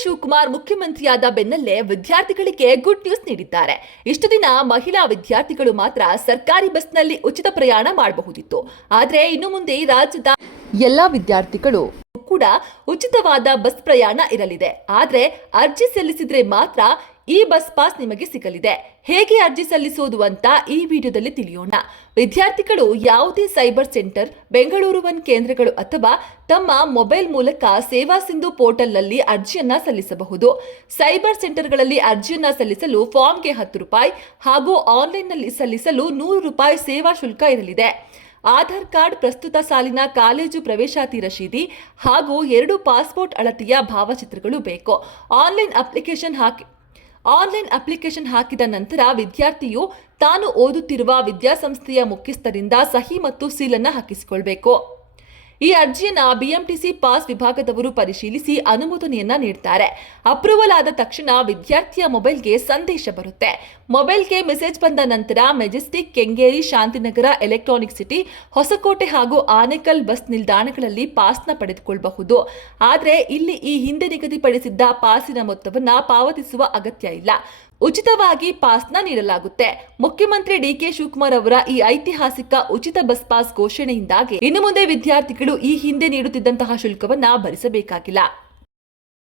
ಶಿವಕುಮಾರ್ ಮುಖ್ಯಮಂತ್ರಿಯಾದ ಬೆನ್ನಲ್ಲೇ ವಿದ್ಯಾರ್ಥಿಗಳಿಗೆ good news ನೀಡಿದ್ದಾರೆ. ಇಷ್ಟು ದಿನ ಮಹಿಳಾ ವಿದ್ಯಾರ್ಥಿಗಳು ಮಾತ್ರ ಸರ್ಕಾರಿ ಬಸ್ನಲ್ಲಿ ಉಚಿತ ಪ್ರಯಾಣ ಮಾಡಬಹುದಿತ್ತು. ಆದರೆ ಇನ್ನು ಮುಂದೆ ರಾಜ್ಯದ ಎಲ್ಲಾ ವಿದ್ಯಾರ್ಥಿಗಳು ಕೂಡ ಉಚಿತವಾದ ಬಸ್ ಪ್ರಯಾಣ ಇರಲಿದೆ. ಆದರೆ ಅರ್ಜಿ ಸಲ್ಲಿಸಿದ್ರೆ ಮಾತ್ರ ಈ ಬಸ್ ಪಾಸ್ ನಿಮಗೆ ಸಿಗಲಿದೆ. ಹೇಗೆ ಅರ್ಜಿ ಸಲ್ಲಿಸೋದು ಅಂತ ಈ ವಿಡಿಯೋದಲ್ಲಿ ತಿಳಿಯೋಣ. ವಿದ್ಯಾರ್ಥಿಗಳು ಯಾವುದೇ ಸೈಬರ್ ಸೆಂಟರ್, ಬೆಂಗಳೂರು ಒನ್ ಕೇಂದ್ರಗಳು ಅಥವಾ ತಮ್ಮ ಮೊಬೈಲ್ ಮೂಲಕ ಸೇವಾ ಸಿಂಧು ಪೋರ್ಟಲ್ನಲ್ಲಿ ಅರ್ಜಿಯನ್ನ ಸಲ್ಲಿಸಬಹುದು. ಸೈಬರ್ ಸೆಂಟರ್ಗಳಲ್ಲಿ ಅರ್ಜಿಯನ್ನ ಸಲ್ಲಿಸಲು ಫಾರ್ಮ್ಗೆ 10 ರೂಪಾಯಿ ಹಾಗೂ ಆನ್ಲೈನ್ನಲ್ಲಿ ಸಲ್ಲಿಸಲು 100 ರೂಪಾಯಿ ಸೇವಾ ಶುಲ್ಕ ಇರಲಿದೆ. ಆಧಾರ್ ಕಾರ್ಡ್, ಪ್ರಸ್ತುತ ಸಾಲಿನ ಕಾಲೇಜು ಪ್ರವೇಶಾತಿ ರಶೀದಿ ಹಾಗೂ 2 ಪಾಸ್ಪೋರ್ಟ್ ಅಳತೆಯ ಭಾವಚಿತ್ರಗಳು ಬೇಕು. ಆನ್ಲೈನ್ ಅಪ್ಲಿಕೇಶನ್ ಹಾಕಿದ ನಂತರ ವಿದ್ಯಾರ್ಥಿಯು ತಾನು ಓದುತ್ತಿರುವ ವಿದ್ಯಾಸಂಸ್ಥೆಯ ಮುಖ್ಯಸ್ಥರಿಂದ ಸಹಿ ಮತ್ತು ಸೀಲನ್ನು ಹಾಕಿಸಿಕೊಳ್ಳಬೇಕು. ಈ ಅರ್ಜಿಯನ್ನ ಬಿಎಂಟಿಸಿ ಪಾಸ್ ವಿಭಾಗದವರು ಪರಿಶೀಲಿಸಿ ಅನುಮೋದನೆಯನ್ನ ನೀಡುತ್ತಾರೆ. ಅಪ್ರೂವಲ್ ಆದ ತಕ್ಷಣ ವಿದ್ಯಾರ್ಥಿಯ ಮೊಬೈಲ್ಗೆ ಸಂದೇಶ ಬರುತ್ತೆ. ಮೊಬೈಲ್ಗೆ ಮೆಸೇಜ್ ಬಂದ ನಂತರ ಮೆಜೆಸ್ಟಿಕ್, ಕೆಂಗೇರಿ, ಶಾಂತಿನಗರ, ಎಲೆಕ್ಟ್ರಾನಿಕ್ ಸಿಟಿ, ಹೊಸಕೋಟೆ ಹಾಗೂ ಆನೇಕಲ್ ಬಸ್ ನಿಲ್ದಾಣಗಳಲ್ಲಿ ಪಾಸ್ನ ಪಡೆದುಕೊಳ್ಳಬಹುದು. ಆದರೆ ಇಲ್ಲಿ ಈ ಹಿಂದೆ ನಿಗದಿಪಡಿಸಿದ್ದ ಪಾಸಿನ ಮೊತ್ತವನ್ನ ಪಾವತಿಸುವ ಅಗತ್ಯ ಇಲ್ಲ. ಉಚಿತವಾಗಿ ಪಾಸ್ನ ನೀಡಲಾಗುತ್ತೆ. ಮುಖ್ಯಮಂತ್ರಿ ಡಿಕೆ ಶಿವಕುಮಾರ್ ಅವರ ಈ ಐತಿಹಾಸಿಕ ಉಚಿತ ಬಸ್ ಪಾಸ್ ಘೋಷಣೆಯಿಂದಾಗಿ ಇನ್ನು ಮುಂದೆ ವಿದ್ಯಾರ್ಥಿಗಳು ಈ ಹಿಂದೆ ನೀಡುತ್ತಿದ್ದಂತಹ ಶುಲ್ಕವನ್ನ ಭರಿಸಬೇಕಾಗಿಲ್ಲ.